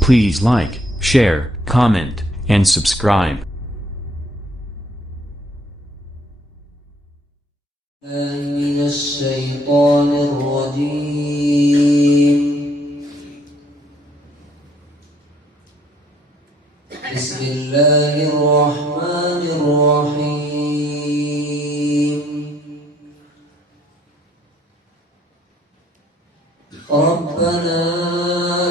Please like, share, comment, and subscribe. من الشيطان الرجيم. بسم الله الرحمن الرحيم. ربنا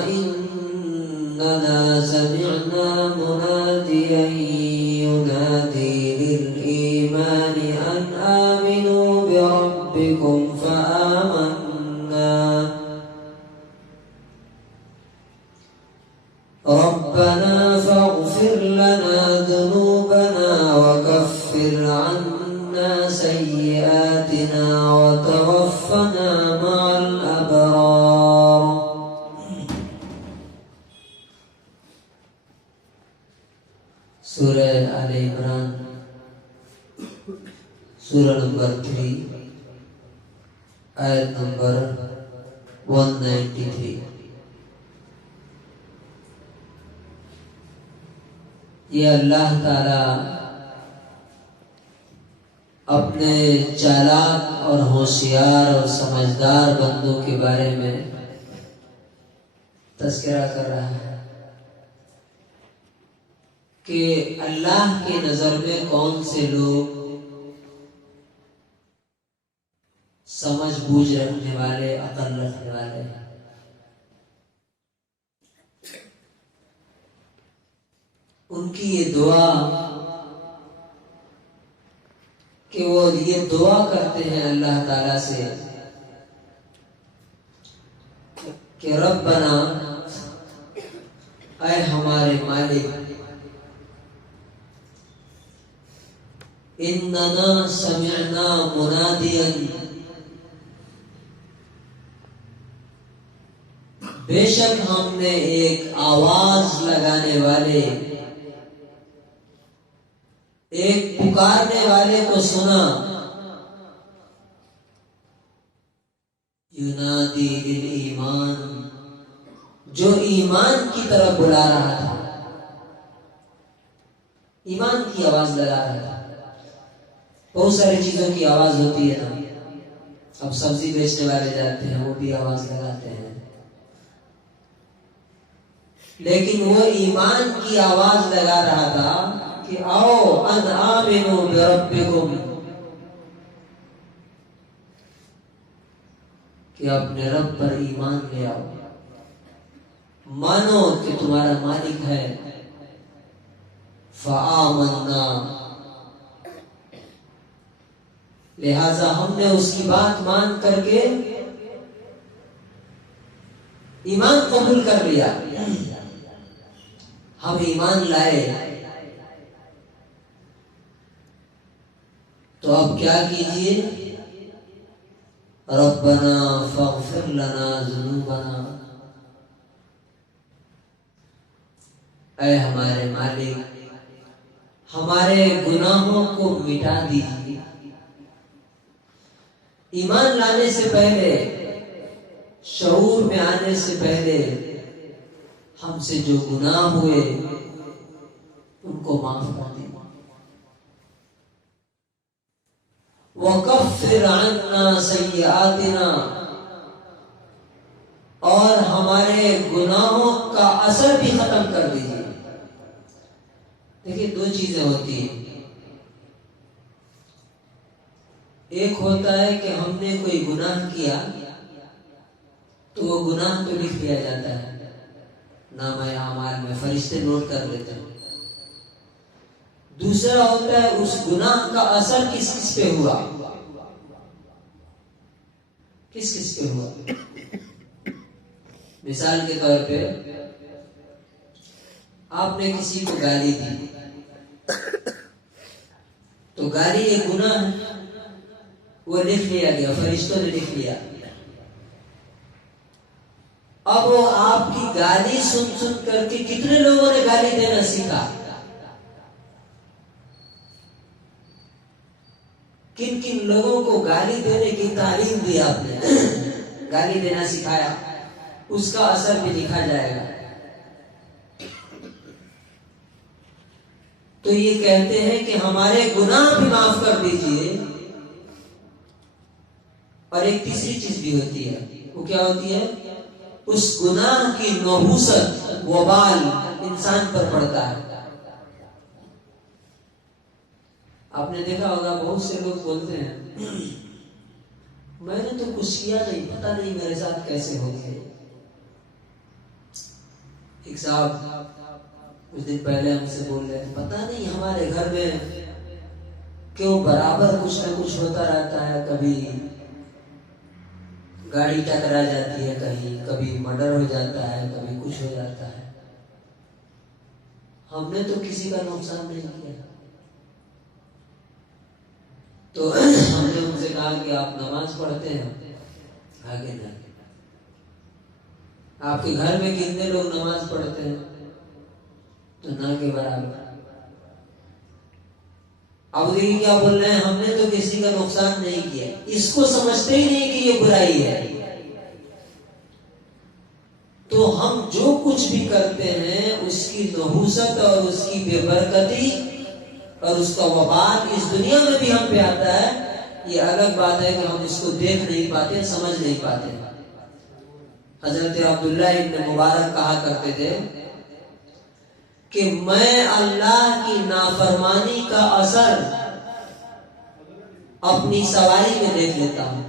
إننا سمعنا مناديا ينادي للإيمان أن آمنوا بربكم فآمنا. ربنا فاغفر لنا ذنوبنا وكفر عنا سيئاتنا وتوفنا مع الأبرار. سورہ آل عمران سورہ نمبر 3 آیت نمبر 193. یہ اللہ تعالی اپنے چالاک اور ہوشیار اور سمجھدار بندوں کے بارے میں تذکرہ کر رہا ہے کہ اللہ کی نظر میں کون سے لوگ سمجھ بوجھ رکھنے والے، عقل رکھنے والے ہیں. ان کی یہ دعا کہ وہ یہ دعا کرتے ہیں اللہ تعالی سے کہ ربنا، اے ہمارے مالک، اننا سمعنا منادیا، بے شک ہم نے ایک آواز لگانے والے، ایک پکارنے والے کو سنا، ینادی للایمان، جو ایمان کی طرف بلا رہا تھا، ایمان کی آواز لگا رہا تھا. بہت ساری چیزوں کی آواز ہوتی ہے نا، اب سبزی بیچنے والے جاتے ہیں وہ بھی آواز لگاتے ہیں، لیکن وہ ایمان کی آواز لگا رہا تھا کہ آؤ ان آمنوا بربکم، کہ اپنے رب پر ایمان لے آؤ، مانو کہ تمہارا مالک ہے. فآمنا، لہذا ہم نے اس کی بات مان کر کے ایمان قبول کر لیا، ہم ایمان لائے. تو اب کیا کیجئے؟ ربنا فاغفر لنا ذنوبنا، اے ہمارے مالک، ہمارے گناہوں کو مٹا دیجئے. ایمان لانے سے پہلے، شعور میں آنے سے پہلے ہم سے جو گناہ ہوئے ان کو معاف کر دیں. وَكَفِّرْ عَنَّا سَيِّئَاتِنَا، اور ہمارے گناہوں کا اثر بھی ختم کر دیجیے. دیکھیے دو چیزیں ہوتی ہیں، ایک ہوتا ہے کہ ہم نے کوئی گناہ کیا تو وہ گناہ تو لکھ لیا جاتا ہے نامہ اعمال میں، فرشتے نوٹ کر لیتے ہیں. دوسرا ہوتا ہے اس گناہ کا اثر کس کس پہ ہوا، کس کس پہ ہوا. مثال کے طور پہ آپ نے کسی کو گالی دی تو گالی ایک گناہ ہے، وہ لکھ لیا گیا، فرشتوں نے لکھ لیا. اب وہ آپ کی گالی سن سن کر کے کتنے لوگوں نے گالی دینا سیکھا، کن کن لوگوں کو گالی دینے کی تعلیم دی آپ نے، گالی دینا سکھایا، اس کا اثر بھی لکھا جائے گا. تو یہ کہتے ہیں کہ ہمارے گناہ بھی معاف کر دیجئے. اور ایک تیسری چیز بھی ہوتی ہے. وہ کیا ہوتی ہے؟ اس گناہ کی نحوست وبال انسان پر پڑتا ہے. آپ نے دیکھا ہوگا بہت سے لوگ بولتے ہیں میں نے تو کچھ کیا نہیں, پتہ نہیں میرے ساتھ کیسے ہو گئے. ایک صاحب کچھ دن پہلے ہم سے بول رہے تھے پتہ نہیں ہمارے گھر میں کیوں برابر کچھ نہ کچھ ہوتا رہتا ہے. کبھی گاڑی ٹکرا جاتی ہے, کبھی مرڈر ہو جاتا ہے, کبھی کچھ ہو جاتا ہے. ہم نے تو کسی کا نقصان نہیں کیا. تو ہم نے ان سے کہا کہ آپ نماز پڑھتے ہیں آگے جا کے, آپ کے گھر میں کتنے لوگ نماز پڑھتے ہیں؟ تو نہ کے برابر. اب دیکھیے کیا بول رہے ہیں, ہم نے تو کسی کا نقصان نہیں کیا. اس کو سمجھتے ہی نہیں کہ یہ برائی ہے. تو ہم جو کچھ بھی کرتے ہیں اس کی نحوست اور اس کی بے برکتی اور اس کا وبال اس دنیا میں بھی ہم پہ آتا ہے. یہ الگ بات ہے کہ ہم اس کو دیکھ نہیں پاتے, سمجھ نہیں پاتے. حضرت عبداللہ ابن مبارک کہا کرتے تھے کہ میں اللہ کی نافرمانی کا اثر اپنی سواری میں دیکھ لیتا ہوں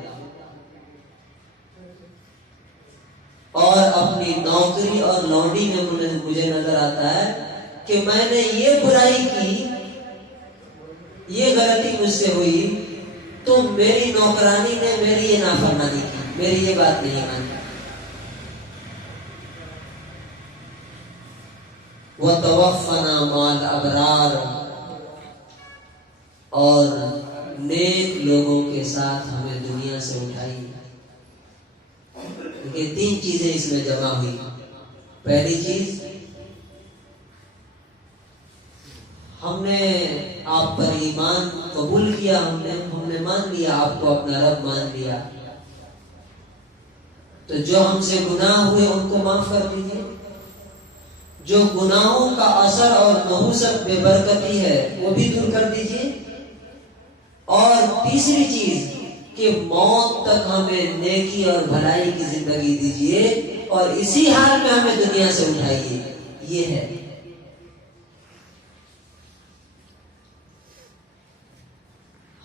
اور اپنی نوکری اور لونڈی میں مجھے نظر آتا ہے کہ میں نے یہ برائی کی, یہ غلطی مجھ سے ہوئی, تو میری نوکرانی نے میری یہ نافرمانی کی, میری یہ بات نہیں مانی. وَتَوَفَّنَا مَعَ الْأَبْرَارِ, اور نیک لوگوں کے ساتھ ہمیں دنیا سے اٹھائی. یہ تین چیزیں اس میں جمع ہوئی. پہلی چیز, ہم نے آپ پر ایمان قبول کیا, ہم نے مان لیا, آپ کو اپنا رب مان لیا. تو جو ہم سے گناہ ہوئے ان کو معاف کر دیجیے. جو گناہوں کا اثر اور نحوست بے برکتی ہے وہ بھی دور کر دیجیے. اور تیسری چیز کہ موت تک ہمیں نیکی اور بھلائی کی زندگی دیجیے اور اسی حال میں ہمیں دنیا سے اٹھائیے. یہ ہے.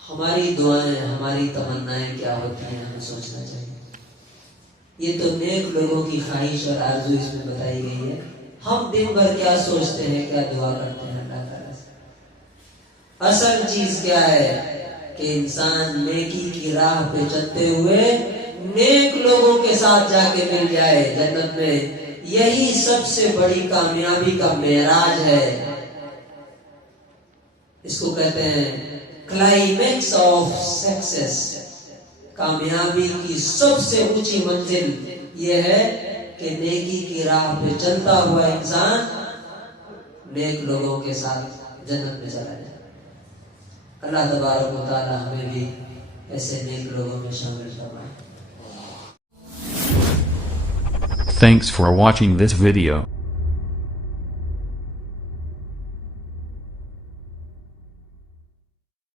ہماری دعائیں, ہماری تمنائیں کیا ہوتی ہیں ہمیں سوچنا چاہیے. یہ تو نیک لوگوں کی خواہش اور آرزو اس میں بتائی گئی ہے. ہم دن بھر کیا سوچتے ہیں, کیا دعا کرتے ہیں اللہ تعالیٰ سے. اصل چیز کیا ہے کہ انسان نیکی کی راہ پہ چلتے ہوئے نیک لوگوں کے ساتھ جا کے مل جائے جنت میں. یہی سب سے بڑی کامیابی کا معراج ہے. اس کو کہتے ہیں کلائمیکس آف سکسیس. کامیابی کی سب سے اونچی منزل یہ ہے کہ نیکی کی راہ پہ چلتا ہوا انسان نیک لوگوں کے ساتھ جنت میں چلا جائے. اللہ تبارک و تعالی ہمیں بھی ایسے نیک لوگوں میں شامل فرمائے. Thanks for watching this video.